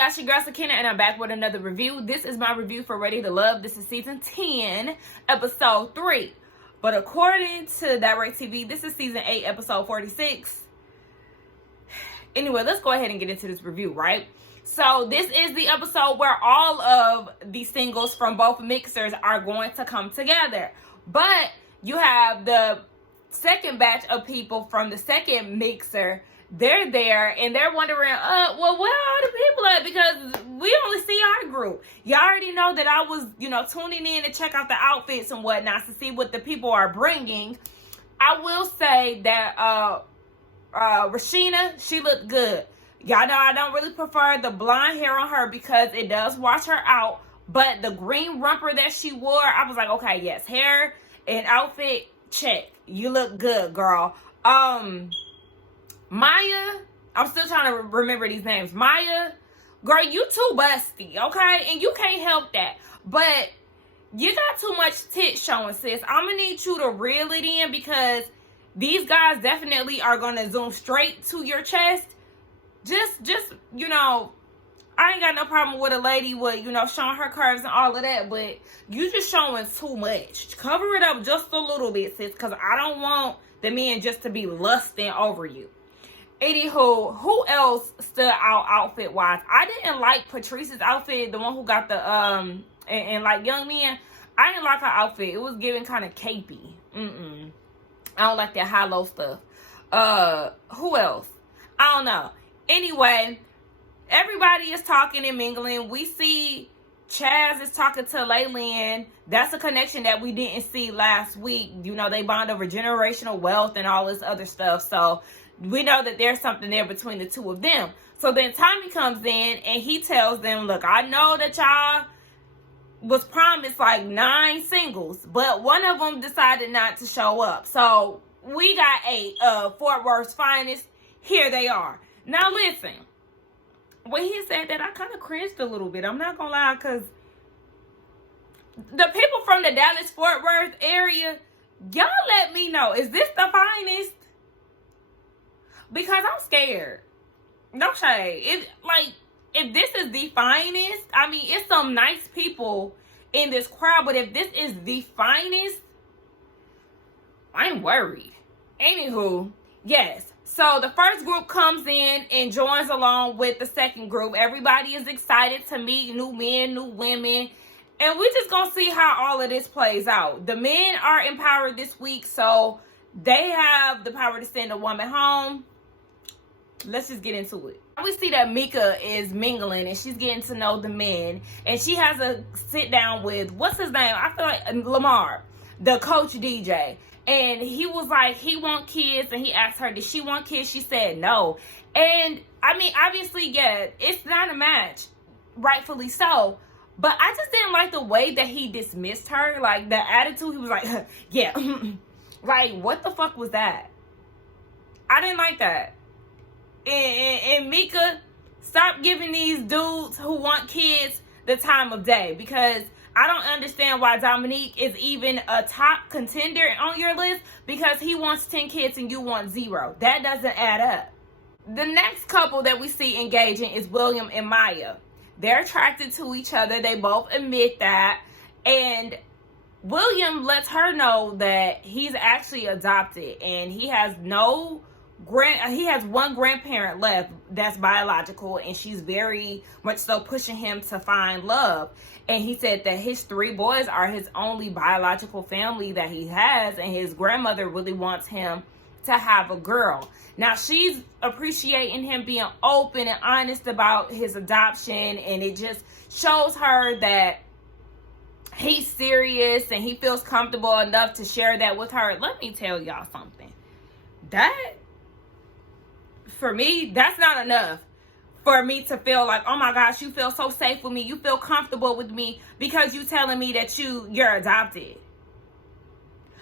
y'all? It's your girl Sakina, and I'm back with another review. This is my review for Ready to Love. This is season 10, episode 3. But according to Direct TV, this is season 8, episode 46. Anyway, let's go ahead and get into this review, right? So this is the episode where all of the singles from both mixers are going to come together. But you have the second batch of people from the second mixer. They're there and they're wondering, well, where are the people at? Because we only see our group. Y'all already know that I was, tuning in to check out the outfits and whatnot to see what the people are bringing. I will say that Rashina, she looked good. Y'all know I don't really prefer the blonde hair on her because it does wash her out. But the green romper that she wore, I was like, okay, yes, hair and outfit, check. You look good, girl. Maya, I'm still trying to remember these names. Maya, girl, you too busty, okay? And you can't help that. But you got too much tit showing, sis. I'm going to need you to reel it in because these guys definitely are going to zoom straight to your chest. Just, I ain't got no problem with a lady with, showing her curves and all of that. But you just showing too much. Cover it up just a little bit, sis. Because I don't want the men just to be lusting over you. Anywho, who else stood out outfit wise? I didn't like Patrice's outfit, the one who got the and like young men. I didn't like her outfit. It was giving kind of capey. I don't like that high-low stuff. Who else? I don't know. Anyway, everybody is talking and mingling. We see Chaz is talking to Laylan. That's a connection that we didn't see last week. They bond over generational wealth and all this other stuff. So we know that there's something there between the two of them. So then Tommy comes in and he tells them, look, I know that y'all was promised like 9 singles, but one of them decided not to show up. So we got 8 of Fort Worth's finest. Here they are. Now listen, when he said that, I kind of cringed a little bit. I'm not going to lie, because the people from the Dallas-Fort Worth area, y'all let me know, is this the finest? Because I'm scared. No shade. If this is the finest, I mean, it's some nice people in this crowd, but if this is the finest, I'm worried. Anywho, yes. So the first group comes in and joins along with the second group. Everybody is excited to meet new men, new women. And we're just going to see how all of this plays out. The men are empowered this week, so they have the power to send a woman home. Let's just get into it. We see that Mika is mingling and she's getting to know the men. And she has a sit down with, what's his name? I feel like Lamar, the coach DJ. And he was like, he want kids. And he asked her, did she want kids? She said no. And I mean, obviously, yeah, it's not a match. Rightfully so. But I just didn't like the way that he dismissed her. Like the attitude, he was like, yeah. Like, what the fuck was that? I didn't like that. And Mika, stop giving these dudes who want kids the time of day, because I don't understand why Dominique is even a top contender on your list, because he wants 10 kids and you want 0. That doesn't add up. The next couple that we see engaging is William and Maya. They're attracted to each other. They both admit that. And William lets her know that he's actually adopted and he has one grandparent left that's biological, and she's very much so pushing him to find love. And he said that his 3 boys are his only biological family that he has, and his grandmother really wants him to have a girl. Now she's appreciating him being open and honest about his adoption, and it just shows her that he's serious and he feels comfortable enough to share that with her. Let me tell y'all something. That, for me, that's not enough for me to feel like, oh my gosh, you feel so safe with me. You feel comfortable with me because you telling me that you're adopted.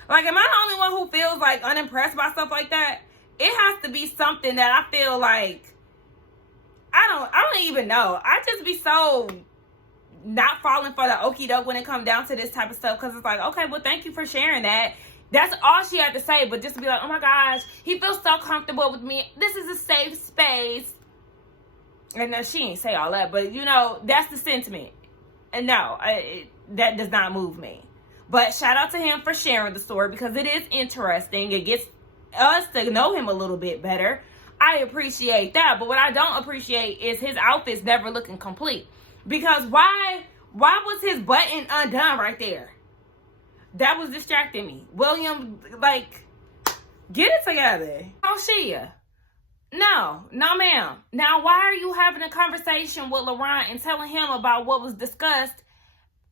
Like, am I the only one who feels like unimpressed by stuff like that? It has to be something that I feel like, I don't even know. I just be so not falling for the okie doke when it comes down to this type of stuff, because it's like, okay, well, thank you for sharing that. That's all she had to say. But just to be like, oh my gosh, he feels so comfortable with me. This is a safe space. And no, she ain't say all that, but you know, that's the sentiment. And no, that does not move me. But shout out to him for sharing the story because it is interesting. It gets us to know him a little bit better. I appreciate that. But what I don't appreciate is his outfits never looking complete. Because why was his button undone right there? That was distracting me. William, like, get it together. Oh, Shia. No, ma'am. Now, why are you having a conversation with Laurent and telling him about what was discussed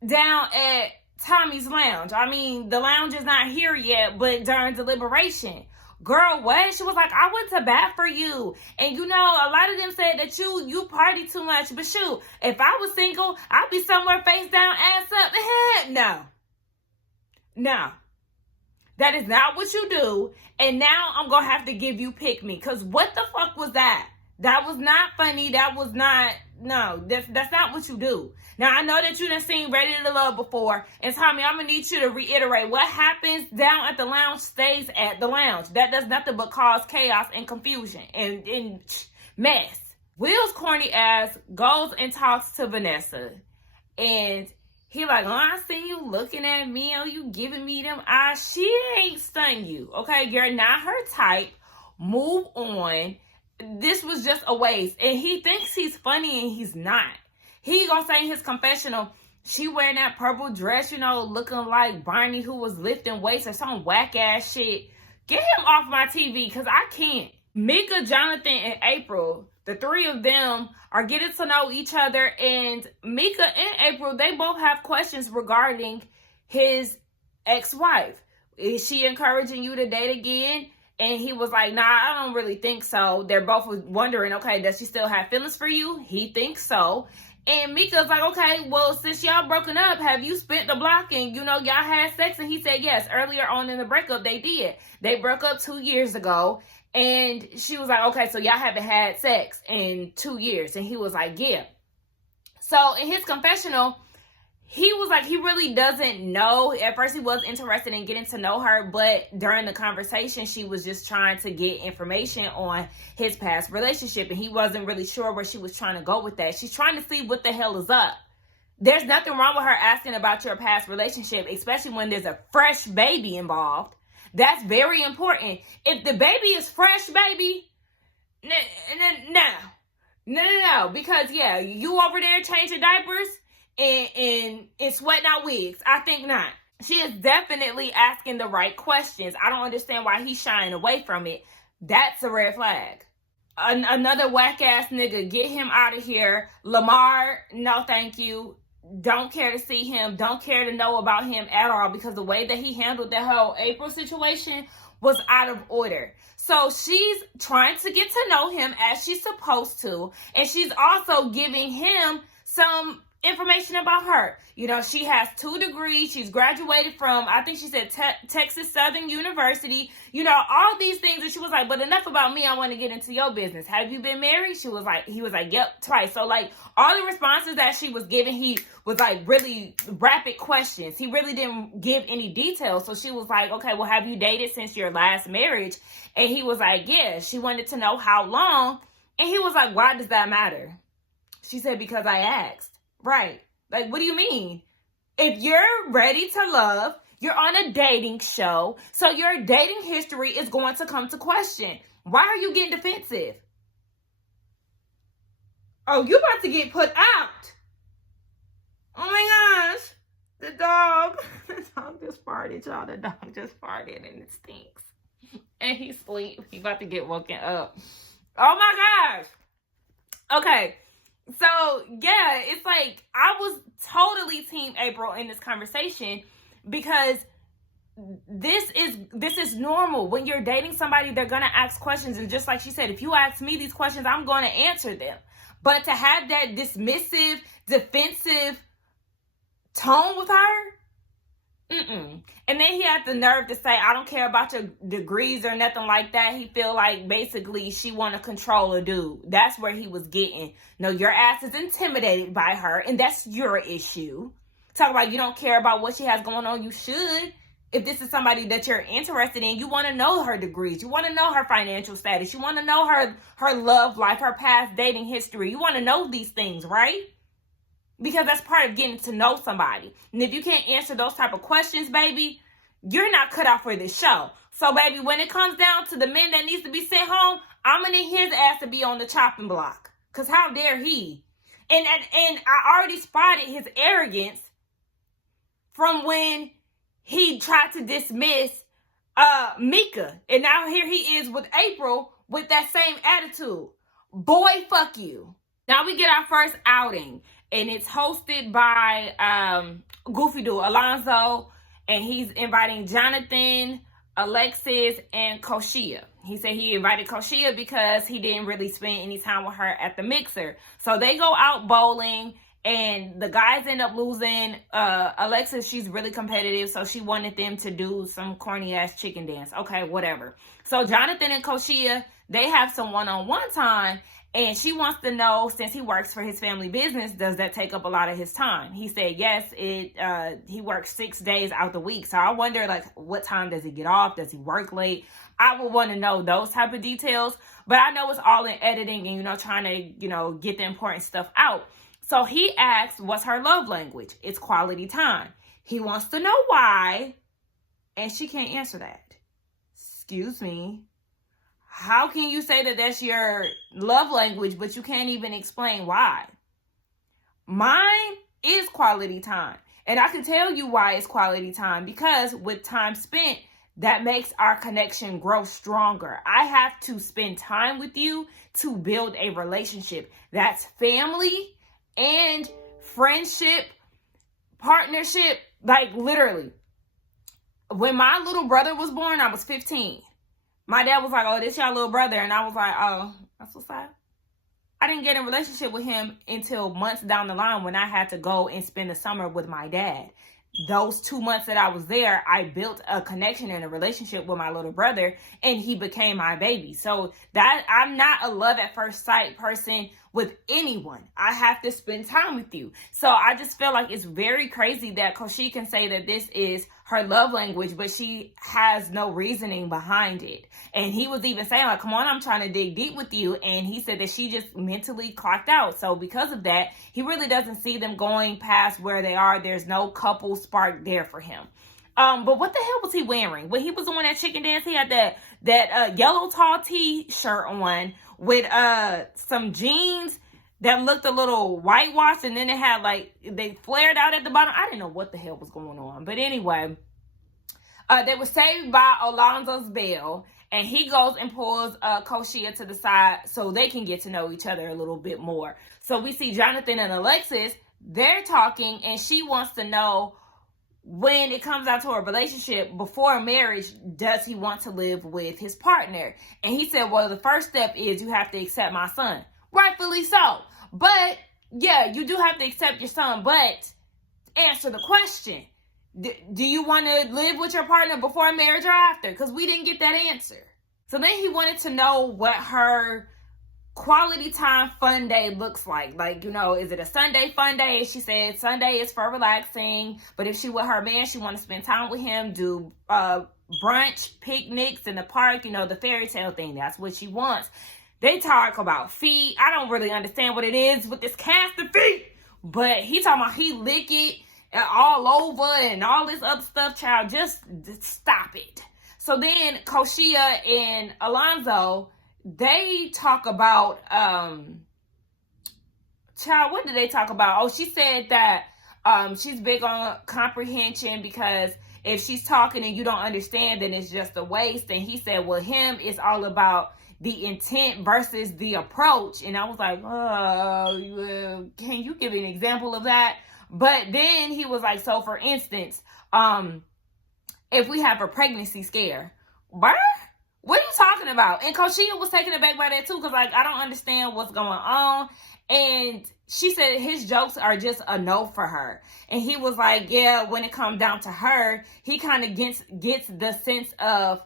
down at Tommy's lounge? I mean, the lounge is not here yet, but during deliberation. Girl, what? She was like, I went to bat for you. And you know, a lot of them said that you party too much. But shoot, if I was single, I'd be somewhere face down, ass up. No. That is not what you do. And now I'm going to have to give you pick me. Because what the fuck was that? That was not funny. That was not, no, that's not what you do. Now, I know that you done seen Ready to Love before. And Tommy, I'm going to need you to reiterate what happens down at the lounge stays at the lounge. That does nothing but cause chaos and confusion and mess. Will's corny ass goes and talks to Vanessa. And he like, oh, I see you looking at me. Oh, you giving me them eyes. She ain't stung you. Okay, you're not her type. Move on. This was just a waste. And he thinks he's funny and he's not. He gonna say in his confessional, she wearing that purple dress, you know, looking like Barney who was lifting weights or some whack ass shit. Get him off my TV because I can't. Mika, Jonathan, and April, the three of them are getting to know each other. And Mika and April, they both have questions regarding his ex-wife. Is she encouraging you to date again? And he was like, nah, I don't really think so. They're both wondering, okay, does she still have feelings for you? He thinks so. And Mika's like, okay, well, since y'all broken up, have you spent the block and, you know, y'all had sex? And he said, yes, earlier on in the breakup, they did. They broke up 2 years ago. And she was like, okay, so y'all haven't had sex in 2 years. And he was like, yeah. So in his confessional, he was like, he really doesn't know. At first, he was interested in getting to know her, but during the conversation, she was just trying to get information on his past relationship, and he wasn't really sure where she was trying to go with that. She's trying to see what the hell is up. There's nothing wrong with her asking about your past relationship, especially when there's a fresh baby involved. That's very important. If the baby is fresh, baby, no, because yeah, you over there changing diapers and sweating out wigs. I think not. She is definitely asking the right questions. I don't understand why he's shying away from it. That's a red flag. Another whack ass nigga, get him out of here. Lamar, no thank you. Don't care to see him. Don't care to know about him at all because the way that he handled the whole April situation was out of order. So she's trying to get to know him as she's supposed to. And she's also giving him some information about her. You know, she has 2 degrees. She's graduated from, I think she said Texas Southern University. You know, all these things. And she was like, but enough about me. I want to get into your business. Have you been married? He was like, yep, twice. So like all the responses that she was giving, he was like really rapid questions. He really didn't give any details. So she was like, okay, well, have you dated since your last marriage? And he was like, yeah. She wanted to know how long. And he was like, why does that matter? She said, because I asked. Right. Like, what do you mean? If you're ready to love, you're on a dating show, so your dating history is going to come to question. Why are you getting defensive? Oh, you about to get put out. Oh my gosh. The dog just farted, y'all. The dog just farted and it stinks. And he's asleep. He's about to get woken up. Oh my gosh. Okay. So, yeah, it's like I was totally Team April in this conversation because this is normal. When you're dating somebody, they're going to ask questions. And just like she said, if you ask me these questions, I'm going to answer them. But to have that dismissive, defensive tone with her, And then he had the nerve to say, I don't care about your degrees or nothing like that. He feel like basically she want to control a dude. That's where he was getting. No, your ass is intimidated by her, and that's your issue. Talk about you don't care about what she has going on. You should. if this is somebody that you're interested in, you want to know her degrees. You want to know her financial status. You want to know her love life, her past dating history. You want to know these things, right? Because that's part of getting to know somebody. And if you can't answer those type of questions, baby, you're not cut out for this show. So, baby, when it comes down to the men that needs to be sent home, I'm going to need his ass to be on the chopping block. Because how dare he? And I already spotted his arrogance from when he tried to dismiss Mika. And now here he is with April with that same attitude. Boy, fuck you. Now we get our first outing. And it's hosted by Goofy Dude, Alonzo. And he's inviting Jonathan, Alexis, and Koshia. He said he invited Koshia because he didn't really spend any time with her at the mixer. So they go out bowling. And the guys end up losing. Alexis, she's really competitive, so she wanted them to do some corny-ass chicken dance. Okay, whatever. So Jonathan and Koshia, they have some one-on-one time, and she wants to know, since he works for his family business, does that take up a lot of his time? He said, yes, he works 6 days out the week. So I wonder, like, what time does he get off? Does he work late? I would want to know those type of details. But I know it's all in editing and, trying to, get the important stuff out. So he asks, what's her love language? It's quality time. He wants to know why, and she can't answer that. Excuse me. How can you say that that's your love language, but you can't even explain why? Mine is quality time. And I can tell you why it's quality time, because with time spent, that makes our connection grow stronger. I have to spend time with you to build a relationship. That's family and friendship, partnership, like literally. When my little brother was born, I was 15. My dad was like, oh, this your little brother. And I was like, oh, that's what's up. I didn't get in a relationship with him until months down the line when I had to go and spend the summer with my dad. Those 2 months that I was there, I built a connection and a relationship with my little brother, and he became my baby. So that I'm not a love at first sight person with anyone. I have to spend time with you. So I just feel like it's very crazy that Koshi can say that this is her love language, but she has no reasoning behind it. And he was even saying, like, come on, I'm trying to dig deep with you. And he said that she just mentally clocked out. So because of that, he really doesn't see them going past where they are. There's no couple spark there for him. But what the hell was he wearing? When he was on that chicken dance, he had that yellow tall t-shirt on with some jeans that looked a little whitewashed, and then it had like they flared out at the bottom. I didn't know what the hell was going on. But anyway, they were saved by Alonzo's bell, and he goes and pulls Koshia to the side so they can get to know each other a little bit more. So we see Jonathan and Alexis, they're talking, and she wants to know, when it comes out to a relationship before marriage, does he want to live with his partner? And he said, well, the first step is you have to accept my son. Rightfully so. But yeah, you do have to accept your son, but answer the question. Do you want to live with your partner before marriage or after? Because we didn't get that answer. So then he wanted to know what her quality time fun day looks like. Like, is it a Sunday fun day? She said Sunday is for relaxing, but if she with her man, she want to spend time with him, do brunch, picnics in the park, the fairy tale thing. That's what she wants. They talk about feet. I don't really understand what it is with this cast of feet, but he talking about he lick it all over and all this other stuff. Child, just stop it. So then Koshia and Alonzo, they talk about, child, what did they talk about? Oh, she said that she's big on comprehension, because if she's talking and you don't understand, then it's just a waste. And he said, well, him, it's all about the intent versus the approach. And I was like, can you give an example of that? But then he was like, so for instance, if we have a pregnancy scare, what are you talking about? And Koshia was taken aback by that too, because I don't understand what's going on. And she said his jokes are just a no for her. And he was like, yeah, when it comes down to her, he kind of gets the sense of,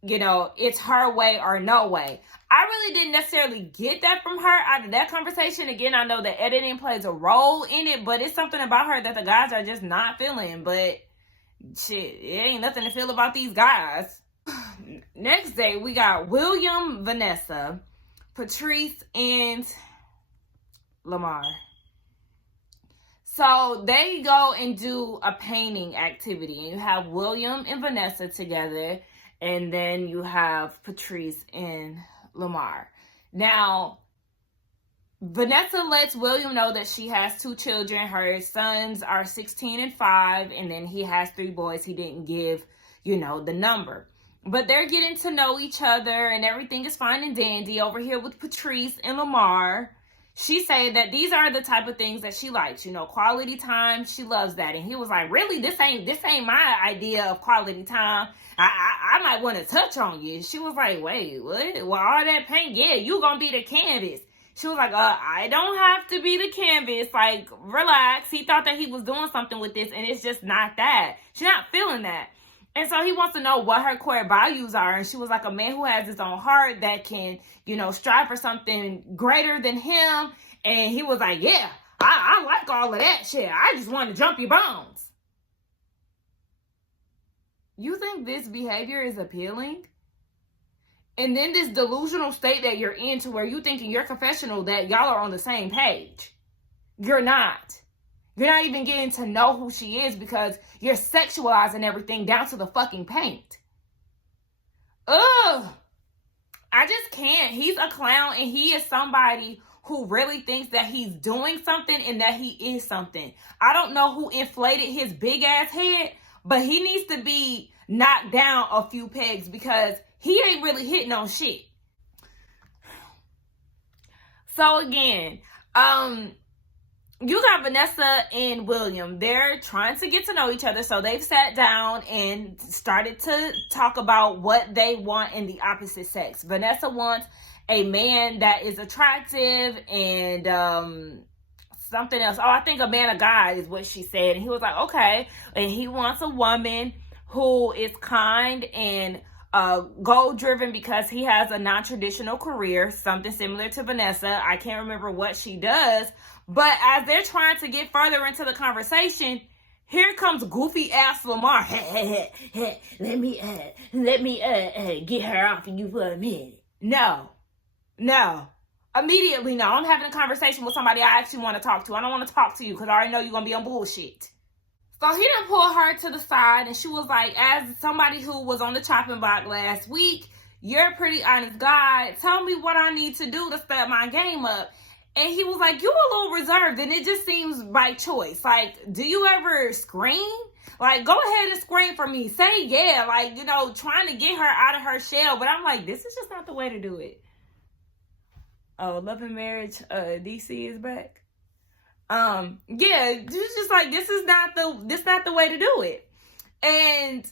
it's her way or no way. I really didn't necessarily get that from her out of that conversation. Again, I know that editing plays a role in it, but it's something about her that the guys are just not feeling. But shit, it ain't nothing to feel about these guys. Next day, we got William, Vanessa, Patrice, and Lamar. So they go and do a painting activity. And you have William and Vanessa together. And then you have Patrice and Lamar. Now, Vanessa lets William know that she has 2 children. Her sons are 16 and 5. And then he has 3 boys. He didn't give, the number. But they're getting to know each other. And everything is fine and dandy over here with Patrice and Lamar. She said that these are the type of things that she likes, quality time. She loves that. And he was like, really, this ain't my idea of quality time. I might want to touch on you. She was like, wait, what? Well, all that paint, yeah, you gonna be the canvas. She was like, I don't have to be the canvas. Like, relax. He thought that he was doing something with this, and it's just not that. She's not feeling that. And so he wants to know what her core values are. And she was like, a man who has his own heart that can, strive for something greater than him. And he was like, yeah, I like all of that shit. I just want to jump your bones. You think this behavior is appealing? And then this delusional state that you're in to where you think in your confessional that y'all are on the same page. You're not. You're not even getting to know who she is because you're sexualizing everything down to the fucking paint. Ugh. I just can't. He's a clown and he is somebody who really thinks that he's doing something and that he is something. I don't know who inflated his big ass head, but he needs to be knocked down a few pegs because he ain't really hitting on shit. So again, you got Vanessa and William. They're trying to get to know each other. So they've sat down and started to talk about what they want in the opposite sex. Vanessa wants a man that is attractive and something else. Oh, I think a man of God is what she said. And he was like, okay. And he wants a woman who is kind and goal-driven because he has a non-traditional career, something similar to Vanessa. I can't remember what she does. But as they're trying to get further into the conversation, here comes goofy ass Lamar. Let me get her off of you for a minute. No. Immediately, no. I'm having a conversation with somebody I actually want to talk to. I don't want to talk to you because I already know you're going to be on bullshit. So he done pulled her to the side and she was like, as somebody who was on the chopping block last week, you're a pretty honest guy. Tell me what I need to do to step my game up. And he was like, you a little reserved, and it just seems by choice. Like, do you ever scream? Like, go ahead and scream for me. Say yeah, like, trying to get her out of her shell. But I'm like, this is just not the way to do it. Oh, Love and Marriage, DC is back. Yeah, it's just like, this not the way to do it. And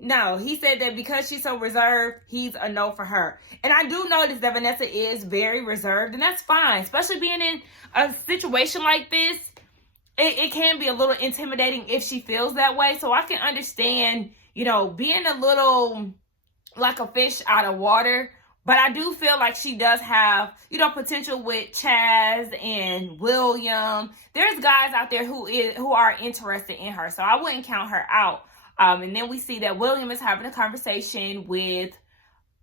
no, he said that because she's so reserved, he's a no for her. And I do notice that Vanessa is very reserved, and that's fine. Especially being in a situation like this, it can be a little intimidating if she feels that way. So I can understand, being a little like a fish out of water. But I do feel like she does have, potential with Chaz and William. There's guys out there who are interested in her. So I wouldn't count her out. And then we see that William is having a conversation with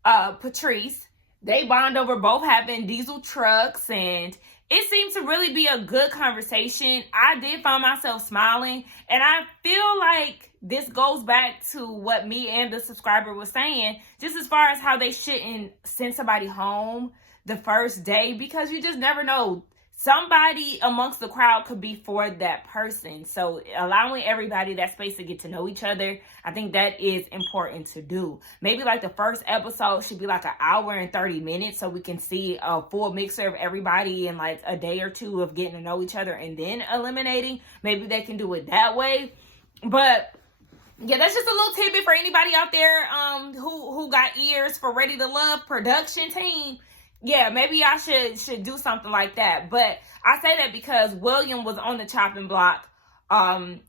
Patrice. They bond over both having diesel trucks, and it seems to really be a good conversation. I did find myself smiling, and I feel like this goes back to what me and the subscriber was saying, just as far as how they shouldn't send somebody home the first day, because you just never know. Somebody amongst the crowd could be for that person. So allowing everybody that space to get to know each other, I think that is important to do. Maybe like the first episode should be like an hour and 30 minutes so we can see a full mixer of everybody in like a day or two of getting to know each other and then eliminating. Maybe they can do it that way. But yeah, that's just a little tidbit for anybody out there who got ears for Ready to Love production team. Yeah, maybe I should do something like that. But I say that because William was on the chopping block on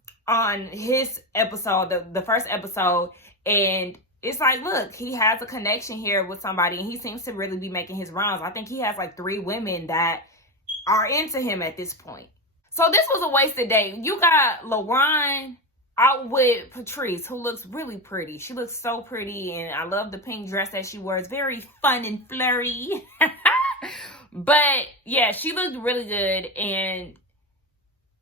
his episode, the first episode, and it's like, look, he has a connection here with somebody, and he seems to really be making his rounds. I think he has like 3 women that are into him at this point. So this was a wasted day. You got LaRon out with Patrice, who looks really pretty. She looks so pretty, and I love the pink dress that she wears. Very fun and flirty. But yeah, she looked really good, and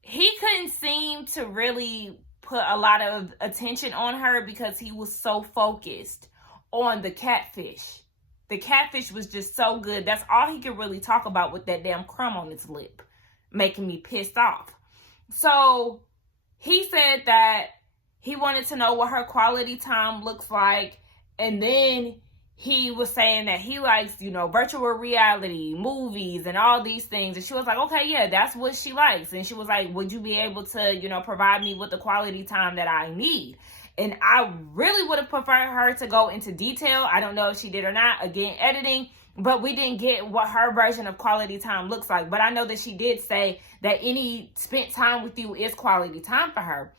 he couldn't seem to really put a lot of attention on her because he was so focused on the catfish. The catfish was just so good. That's all he could really talk about with that damn crumb on his lip, making me pissed off. So he said that he wanted to know what her quality time looks like. And then he was saying that he likes, virtual reality, movies, and all these things. And she was like, okay, yeah, that's what she likes. And she was like, would you be able to, provide me with the quality time that I need? And I really would have preferred her to go into detail. I don't know if she did or not. Again, editing. But we didn't get what her version of quality time looks like. But I know that she did say that any spent time with you is quality time for her.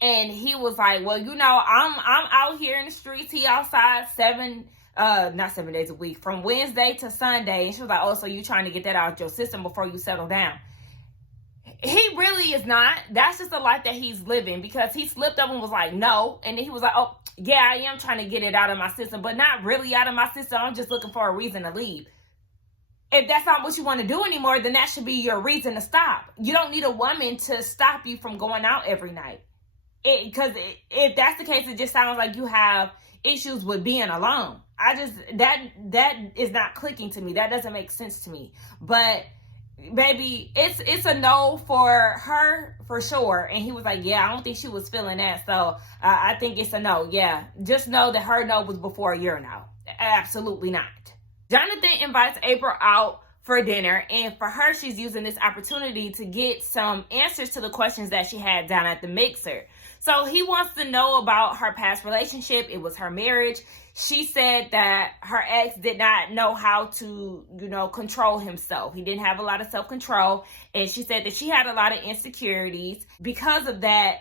And he was like, well, I'm out here in the streets. He outside not 7 days a week, from Wednesday to Sunday. And she was like, oh, so you trying to get that out of your system before you settle down. He really is not. That's just the life that he's living, because he slipped up and was like, no. And then he was like, oh, yeah, I am trying to get it out of my system, but not really out of my system. I'm just looking for a reason to leave. If that's not what you want to do anymore, then that should be your reason to stop. You don't need a woman to stop you from going out every night. Because if that's the case, it just sounds like you have issues with being alone. That is not clicking to me. That doesn't make sense to me. But baby, it's a no for her for sure. And he was like, yeah, I don't think she was feeling that. So I think it's a no. Yeah, just know that her no was before your no. Absolutely not. Jonathan invites April out for dinner, and for her, she's using this opportunity to get some answers to the questions that she had down at the mixer. So he wants to know about her past relationship. It was her marriage. She said that her ex did not know how to, control himself. He didn't have a lot of self-control. And she said that she had a lot of insecurities. Because of that,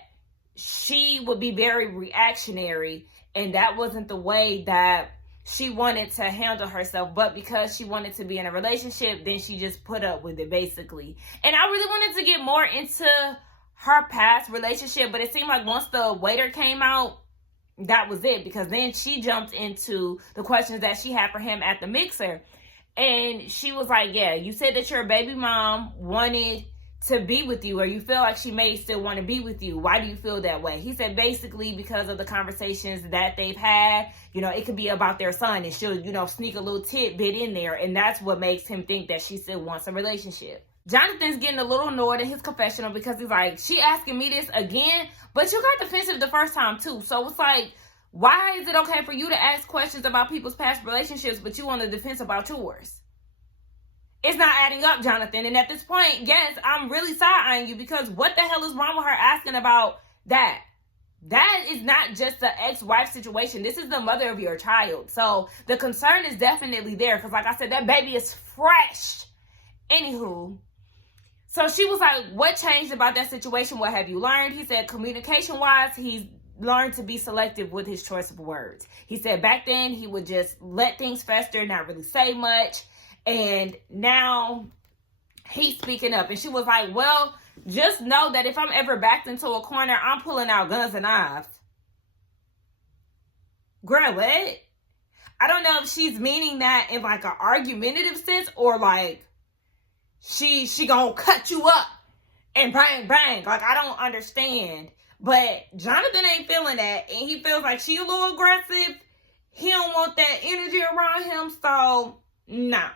she would be very reactionary. And that wasn't the way that she wanted to handle herself. But because she wanted to be in a relationship, then she just put up with it, basically. And I really wanted to get more into her past relationship, but it seemed like once the waiter came out, that was it, because then she jumped into the questions that she had for him at the mixer. And she was like, yeah, you said that your baby mom wanted to be with you, or you feel like she may still want to be with you. Why do you feel that way? He said basically because of the conversations that they've had, it could be about their son, and she'll, sneak a little tidbit in there. And that's what makes him think that she still wants a relationship. Jonathan's getting a little annoyed in his confessional because he's like, she asking me this again, but you got defensive the first time too. So it's like, why is it okay for you to ask questions about people's past relationships, but you on the defense about yours? It's not adding up, Jonathan. And at this point, yes, I'm really side-eyeing you, because what the hell is wrong with her asking about that? That is not just the ex-wife situation. This is the mother of your child. So the concern is definitely there, because like I said, that baby is fresh. Anywho, so she was like, what changed about that situation? What have you learned? He said, communication-wise, he's learned to be selective with his choice of words. He said back then he would just let things fester, not really say much. And now he's speaking up. And she was like, well, just know that if I'm ever backed into a corner, I'm pulling out guns and knives. Girl, what? I don't know if she's meaning that in like an argumentative sense, or like she gonna cut you up and bang, bang. Like, I don't understand. But Jonathan ain't feeling that. And he feels like she a little aggressive. He don't want that energy around him. So, nah.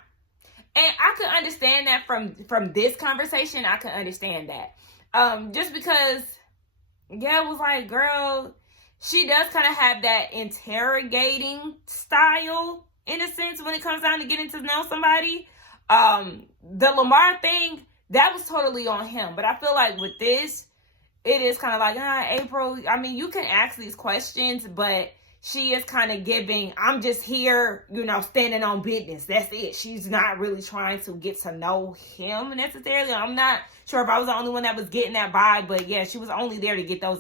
And I could understand that from this conversation. I could understand that. Just because, yeah, it was like, girl, she does kind of have that interrogating style, in a sense, when it comes down to getting to know somebody. The Lamar thing, that was totally on him. But I feel like with this, it is kind of like, April, I mean, you can ask these questions, but she is kind of giving, I'm just here, standing on business. That's it. She's not really trying to get to know him necessarily. I'm not sure if I was the only one that was getting that vibe, but yeah, she was only there to get those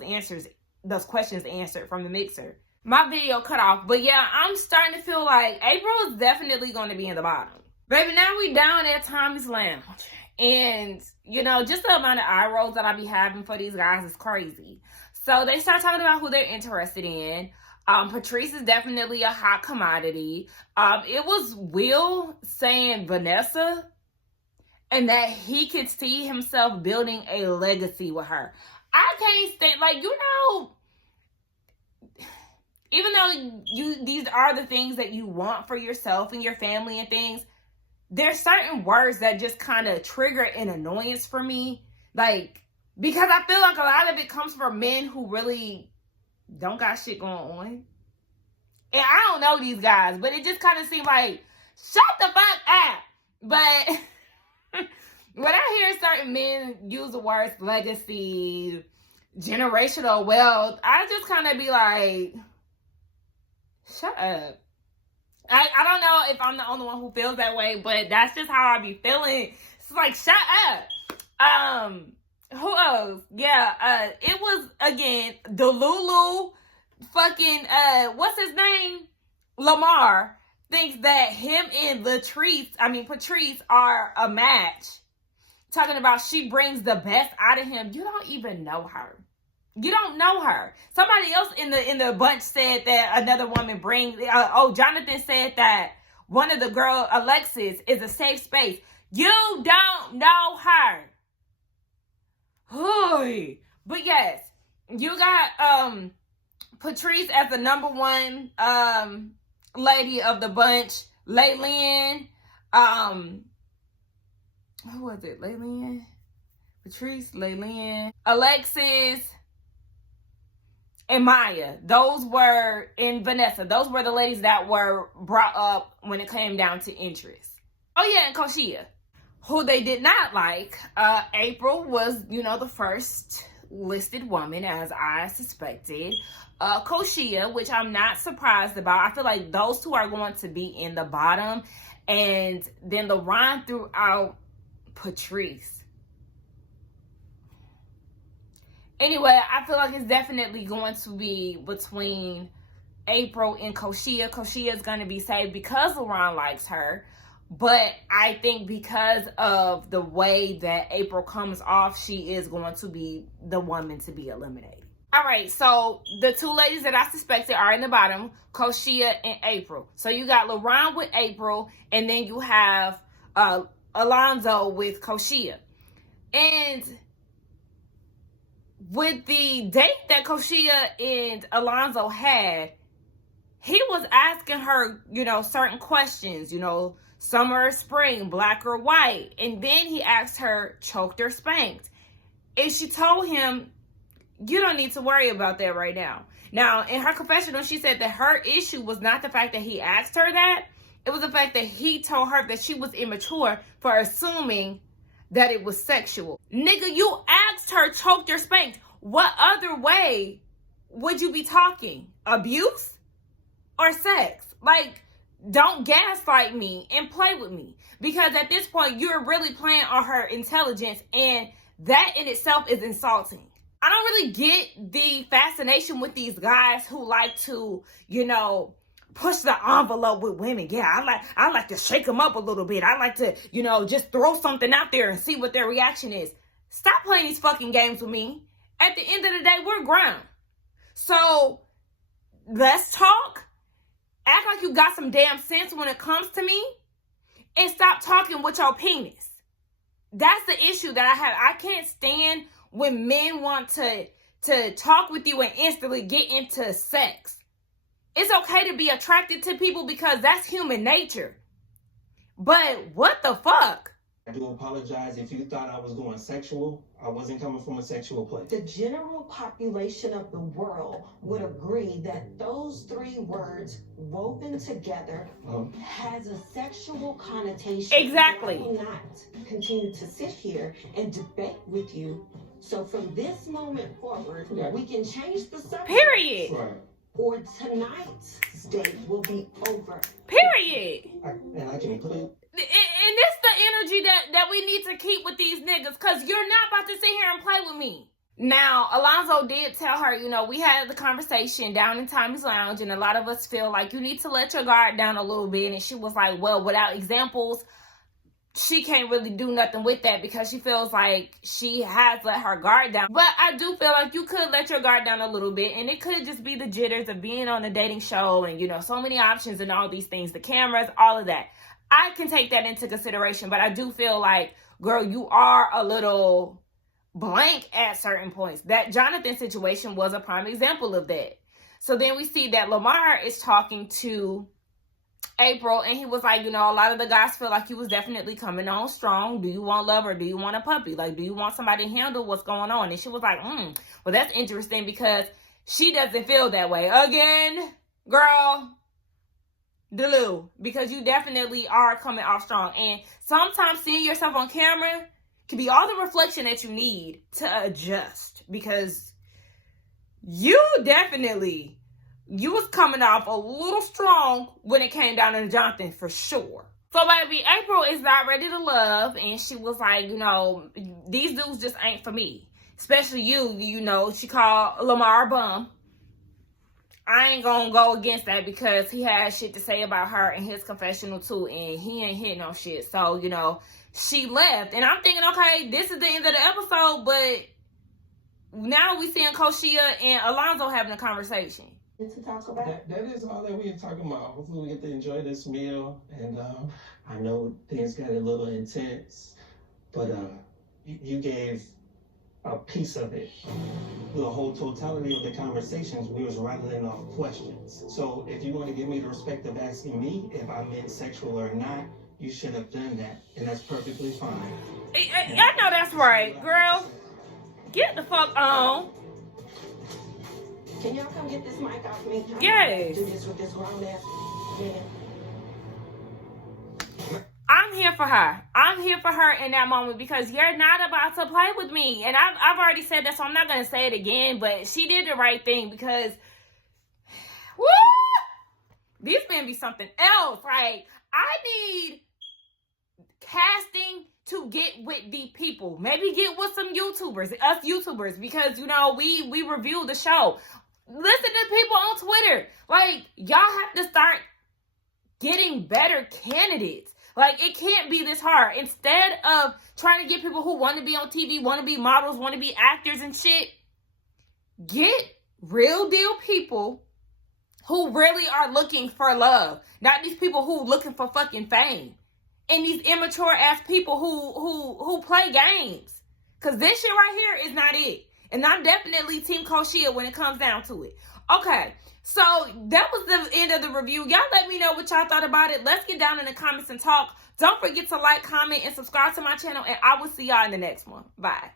questions answered from the mixer. My video cut off, but yeah, I'm starting to feel like April is definitely going to be in the bottom. Baby, now we down at Tommy's Lounge. And, just the amount of eye rolls that I be having for these guys is crazy. So they start talking about who they're interested in. Patrice is definitely a hot commodity. It was Will saying Vanessa and that he could see himself building a legacy with her. I can't stand, like, you know, even though these are the things that you want for yourself and your family and things, there's certain words that just kind of trigger an annoyance for me. Like, because I feel like a lot of it comes from men who really don't got shit going on. And I don't know these guys, but it just kind of seems like, shut the fuck up. But when I hear certain men use the words legacy, generational wealth, I just kind of be like, shut up. I don't know if I'm the only one who feels that way, but that's just how I be feeling. It's like, shut up. Who else? Yeah, it was, again, Delulu fucking, what's his name? Lamar thinks that him and Patrice are a match. Talking about she brings the best out of him. You don't even know her. You don't know her. Somebody else in the bunch said that another woman brings. Jonathan said that one of the girl, Alexis, is a safe space. You don't know her. Hooey. But yes, you got Patrice as the number one lady of the bunch. Laylin. Who was it? Laylin? Patrice, Laylin, Alexis, and Maya. Those were, in Vanessa, those were the ladies that were brought up when it came down to interest. Oh yeah, and Koshia, who they did not like. April was, the first listed woman, as I suspected. Koshia, which I'm not surprised about. I feel like those two are going to be in the bottom. And then LaRon threw out Patrice. Anyway, I feel like it's definitely going to be between April and Koshia. Koshia is going to be saved because LaRon likes her. But I think because of the way that April comes off, she is going to be the woman to be eliminated. All right, so the two ladies that I suspected are in the bottom, Koshia and April. So you got LaRon with April, and then you have Alonzo with Koshia. And with the date that Koshia and Alonzo had, he was asking her, certain questions, summer or spring, black or white. And then he asked her, choked or spanked. And she told him, you don't need to worry about that right now. Now, in her confessional, she said that her issue was not the fact that he asked her that. It was the fact that he told her that she was immature for assuming that it was sexual. Nigga, you asked her, choked or spanked. What other way would you be talking? Abuse or sex? Like, don't gaslight me and play with me. Because at this point, you're really playing on her intelligence, and that in itself is insulting. I don't really get the fascination with these guys who like to, push the envelope with women. Yeah, I like to shake them up a little bit. I like to, just throw something out there and see what their reaction is. Stop playing these fucking games with me. At the end of the day, we're grown. So let's talk. Act like you got some damn sense when it comes to me, and stop talking with your penis. That's the issue that I have. I can't stand when men want to talk with you and instantly get into sex. It's okay to be attracted to people because that's human nature. But what the fuck? I do apologize if you thought I was going sexual. I wasn't coming from a sexual place. The general population of the world would agree that those three words woven together has a sexual connotation. Exactly. I will not continue to sit here and debate with you. So from this moment forward, we can change the subject. Period. Right. Or tonight's date will be over. Period. And I can include. And it's the energy that we need to keep with these niggas, because you're not about to sit here and play with me. Now, Alonzo did tell her, we had the conversation down in Tommy's Lounge, and a lot of us feel like you need to let your guard down a little bit. And she was like, well, without examples, she can't really do nothing with that because she feels like she has let her guard down. But I do feel like you could let your guard down a little bit, and it could just be the jitters of being on a dating show and, you know, so many options and all these things, the cameras, all of that. I can take that into consideration, but I do feel like, girl, you are a little blank at certain points. That Jonathan situation was a prime example of that. So then we see that Lamar is talking to April, and he was like, you know, a lot of the guys feel like he was definitely coming on strong. Do you want love or do you want a puppy? Like, do you want somebody to handle what's going on? And she was like, well, that's interesting because she doesn't feel that way. Again, girl, Delu, because you definitely are coming off strong. And sometimes seeing yourself on camera can be all the reflection that you need to adjust, because you was coming off a little strong when it came down to Jonathan, for sure. So, baby, April is not ready to love, and she was like, you know, these dudes just ain't for me. Especially you know, she called Lamar a bum. I ain't gonna go against that because he had shit to say about her in his confessional too, and he ain't hitting no shit. So, you know, she left. And I'm thinking, okay, this is the end of the episode, but now we seeing Koshia and Alonzo having a conversation. To talk about. That is all that we're talking about. Hopefully we get to enjoy this meal. And I know things got a little intense, but you gave a piece of it. The whole totality of the conversations, we was rattling off questions. So if you want to give me the respect of asking me if I meant sexual or not, you should have done that. And that's perfectly fine. I know that's right, girl. Get the fuck on. Can y'all come get this mic off me? Yes. Do this with this grown ass man. I'm here for her. I'm here for her in that moment because you're not about to play with me. And I've already said that, so I'm not going to say it again. But she did the right thing because, woo! These men be something else. Like, I need casting to get with the people. Maybe get with some YouTubers, us YouTubers, because, you know, we review the show. Listen to people on Twitter. Like, y'all have to start getting better candidates. Like, it can't be this hard. Instead of trying to get people who want to be on TV, want to be models, want to be actors and shit, get real deal people who really are looking for love. Not these people who looking for fucking fame. And these immature ass people who play games. Because this shit right here is not it. And I'm definitely Team Koshia when it comes down to it. Okay, so that was the end of the review. Y'all let me know what y'all thought about it. Let's get down in the comments and talk. Don't forget to like, comment, and subscribe to my channel. And I will see y'all in the next one. Bye.